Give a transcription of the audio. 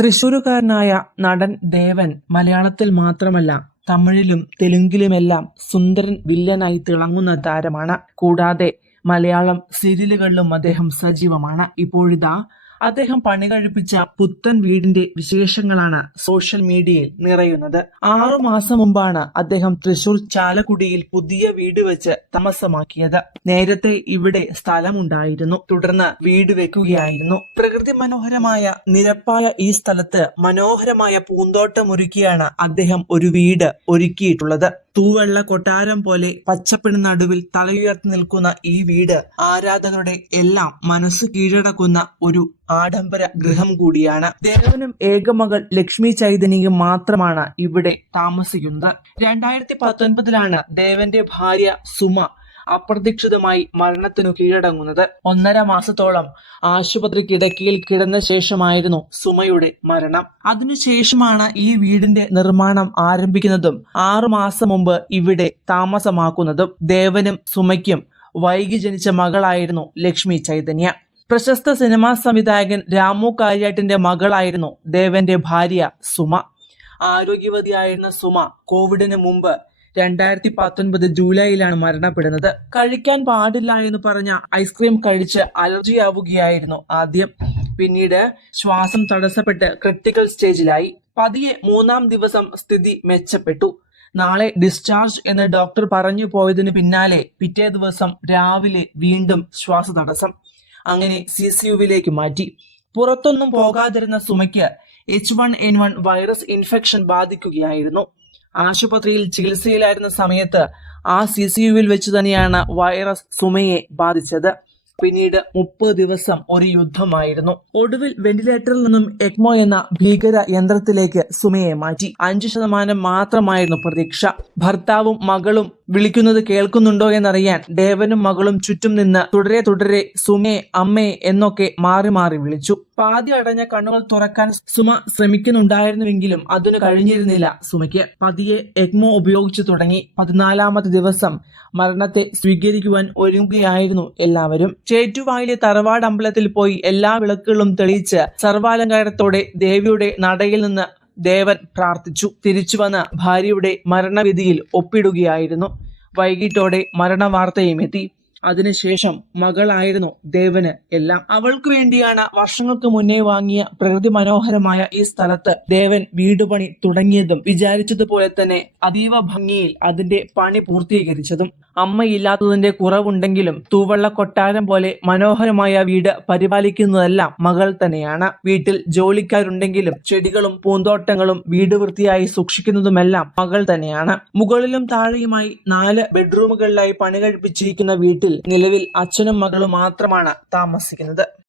തൃശ്ശൂരുകാരനായ നടൻ ദേവൻ മലയാളത്തിൽ മാത്രമല്ല തമിഴിലും തെലുങ്കിലുമെല്ലാം സുന്ദരൻ വില്ലനായി തിളങ്ങുന്ന താരമാണ്. കൂടാതെ മലയാളം സീരിയലുകളിലും അദ്ദേഹം സജീവമാണ്. ഇപ്പോഴിതാ അദ്ദേഹം പണി കഴിപ്പിച്ച പുത്തൻ വീടിന്റെ വിശേഷങ്ങളാണ് സോഷ്യൽ മീഡിയയിൽ നിറയുന്നത്. 6 മാസം മുമ്പാണ് അദ്ദേഹം തൃശൂർ ചാലക്കുടിയിൽ പുതിയ വീട് വെച്ച് താമസമാക്കിയത്. നേരത്തെ ഇവിടെ സ്ഥലമുണ്ടായിരുന്നു, തുടർന്ന് വീട് വെക്കുകയായിരുന്നു. പ്രകൃതി മനോഹരമായ നിരപ്പായ ഈ സ്ഥലത്ത് മനോഹരമായ പൂന്തോട്ടമൊരുക്കിയാണ് അദ്ദേഹം ഒരു വീട് ഒരുക്കിയിട്ടുള്ളത്. തൂവെള്ള കൊട്ടാരം പോലെ പച്ചപ്പിന് നടുവിൽ തലയുയർത്തി നിൽക്കുന്ന ഈ വീട് ആരാധകരുടെ എല്ലാം മനസ്സ് കീഴടക്കുന്ന ഒരു ആഡംബര ഗൃഹം കൂടിയാണ്. ദേവനും ഏകമകൾ ലക്ഷ്മി ചൈതന്യയും മാത്രമാണ് ഇവിടെ താമസിക്കുന്നത്. 2019 ദേവന്റെ ഭാര്യ സുമ അപ്രതീക്ഷിതമായി മരണത്തിനു കീഴടങ്ങുന്നത്. 1.5 മാസത്തോളം ആശുപത്രി കിടക്കയിൽ കിടന്ന ശേഷമായിരുന്നു സുമയുടെ മരണം. അതിനുശേഷമാണ് ഈ വീടിന്റെ നിർമ്മാണം ആരംഭിക്കുന്നതും 6 മാസം മുമ്പ് ഇവിടെ താമസമാക്കുന്നതും. ദേവനും സുമയ്ക്കും വൈകി ജനിച്ച മകളായിരുന്നു ലക്ഷ്മി ചൈതന്യ. പ്രശസ്ത സിനിമാ സംവിധായകൻ രാമു കാര്യാട്ടിന്റെ മകളായിരുന്നു ദേവന്റെ ഭാര്യ സുമ. ആരോഗ്യവതിയായിരുന്ന സുമ കോവിഡിന് മുമ്പ് 2019 ജൂലൈയിലാണ് മരണപ്പെടുന്നത്. കഴിക്കാൻ പാടില്ല എന്ന് പറഞ്ഞ ഐസ്ക്രീം കഴിച്ച് അലർജിയാവുകയായിരുന്നു ആദ്യം. പിന്നീട് ശ്വാസം തടസ്സപ്പെട്ട് ക്രിട്ടിക്കൽ സ്റ്റേജിലായി. പതിയെ 3-ാം ദിവസം സ്ഥിതി മെച്ചപ്പെട്ടു. നാളെ ഡിസ്ചാർജ് എന്ന് ഡോക്ടർ പറഞ്ഞു പോയതിനു പിന്നാലെ പിറ്റേ ദിവസം രാവിലെ വീണ്ടും ശ്വാസതടസ്സം. അങ്ങനെ CCUവിലേക്ക് മാറ്റി. പുറത്തൊന്നും പോകാതിരുന്ന സുമയ്ക്ക് H1N1 വൈറസ് ഇൻഫെക്ഷൻ ബാധിക്കുകയായിരുന്നു. ആശുപത്രിയിൽ ചികിത്സയിലായിരുന്ന സമയത്ത് ആ CCUവിൽ വെച്ച് തന്നെയാണ് വൈറസ് സുമയെ ബാധിച്ചത്. പിന്നീട് 30 ദിവസം ഒരു യുദ്ധമായിരുന്നു. ഒടുവിൽ വെന്റിലേറ്ററിൽ നിന്നും എക്മോ എന്ന ഭീകര യന്ത്രത്തിലേക്ക് സുമയെ മാറ്റി. 5% മാത്രമായിരുന്നു പ്രതീക്ഷ. ഭർത്താവും മകളും വിളിക്കുന്നത് കേൾക്കുന്നുണ്ടോ എന്നറിയാൻ ദേവനും മകളും ചുറ്റും നിന്ന് തുടരെ സുമയെ അമ്മേ എന്നൊക്കെ മാറി മാറി വിളിച്ചു. പാതി അടഞ്ഞ കണ്ണുകൾ തുറക്കാൻ സുമ ശ്രമിക്കുന്നുണ്ടായിരുന്നുവെങ്കിലും അതിനു കഴിഞ്ഞിരുന്നില്ല സുമയ്ക്ക്. പതിയെ എക്മോ ഉപയോഗിച്ചു തുടങ്ങി. 14-ാമത്തെ ദിവസം മരണത്തെ സ്വീകരിക്കുവാൻ ഒരുങ്ങുകയായിരുന്നു എല്ലാവരും. ചേറ്റുവായിലെ തറവാട് അമ്പലത്തിൽ പോയി എല്ലാ വിളക്കുകളും തെളിയിച്ച് സർവാലങ്കാരത്തോടെ ദേവിയുടെ നടയിൽ നിന്ന് ദേവൻ പ്രാർത്ഥിച്ചു. തിരിച്ചു വന്ന് ഭാര്യയുടെ മരണവിധിയിൽ ഒപ്പിടുകയായിരുന്നു. വൈകിട്ടോടെ മരണവാർത്തയും എത്തി. അതിനുശേഷം മകളായിരുന്നു ദേവന് എല്ലാം. അവൾക്ക് വേണ്ടിയാണ് വർഷങ്ങൾക്ക് മുന്നേ വാങ്ങിയ പ്രകൃതി മനോഹരമായ ഈ സ്ഥലത്ത് ദേവൻ വീടുപണി തുടങ്ങിയതും വിചാരിച്ചതുപോലെ തന്നെ അതീവ ഭംഗിയിൽ അതിന്റെ പണി പൂർത്തീകരിച്ചതും. അമ്മയില്ലാത്തതിന്റെ കുറവുണ്ടെങ്കിലും തൂവെള്ള കൊട്ടാരം പോലെ മനോഹരമായ വീട് പരിപാലിക്കുന്നതെല്ലാം മകൾ തന്നെയാണ്. വീട്ടിൽ ജോലിക്കാരുണ്ടെങ്കിലും ചെടികളും പൂന്തോട്ടങ്ങളും വീട് വൃത്തിയായി സൂക്ഷിക്കുന്നതുമെല്ലാം മകൾ തന്നെയാണ്. മുകളിലും താഴെയുമായി 4 ബെഡ്റൂമുകളിലായി പണി കഴിപ്പിച്ചിരിക്കുന്ന വീട്ടിൽ നിലവിൽ അച്ഛനും മകളും മാത്രമാണ് താമസിക്കുന്നത്.